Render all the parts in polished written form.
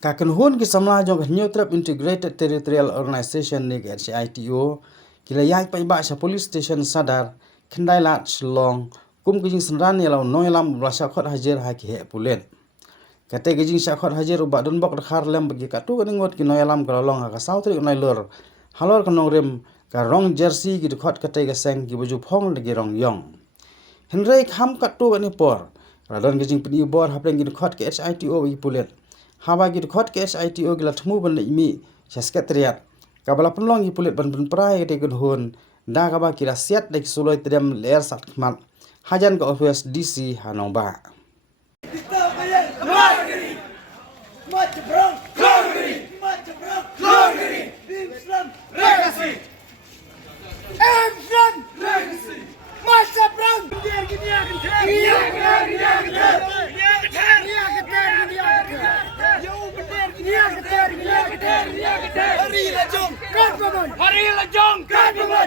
Kakan hun ki samla jong New Trap Integrated Territorial Organization ni ke CITO kila yai pai ba sa police station sadar kendai lat Shillong kum kijing senran yalau noilam blasa khot hajar ha ki he pulen kate kijing sa khot hajar uba don bok khar lem bagi katu kan ngot ki noilam kalolong ha ka sautri nai lor halor kanong rem ka rong jersey ki khot kate ga seng ki buju phong lagi rong yong henrei kham katu kan ni por radon kijing pni bor hapreng ki khot ke CITO i pulen Haba gitu khot ke SITO gila thmu ban imi sa sekretariat kabala penlong gi pulit ban prai de gun hun da kaba kira siat de suloi tedem ler sat khmat hajan ka office DC Hanong Ba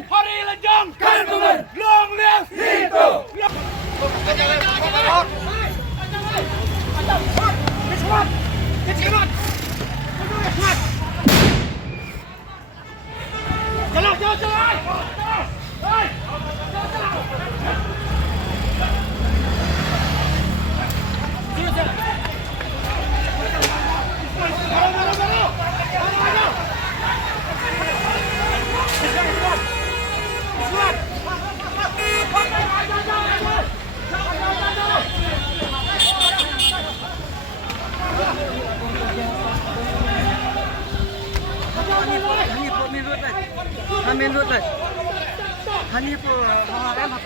Hari Lejong, long live Hito. Main road. Hani po, mga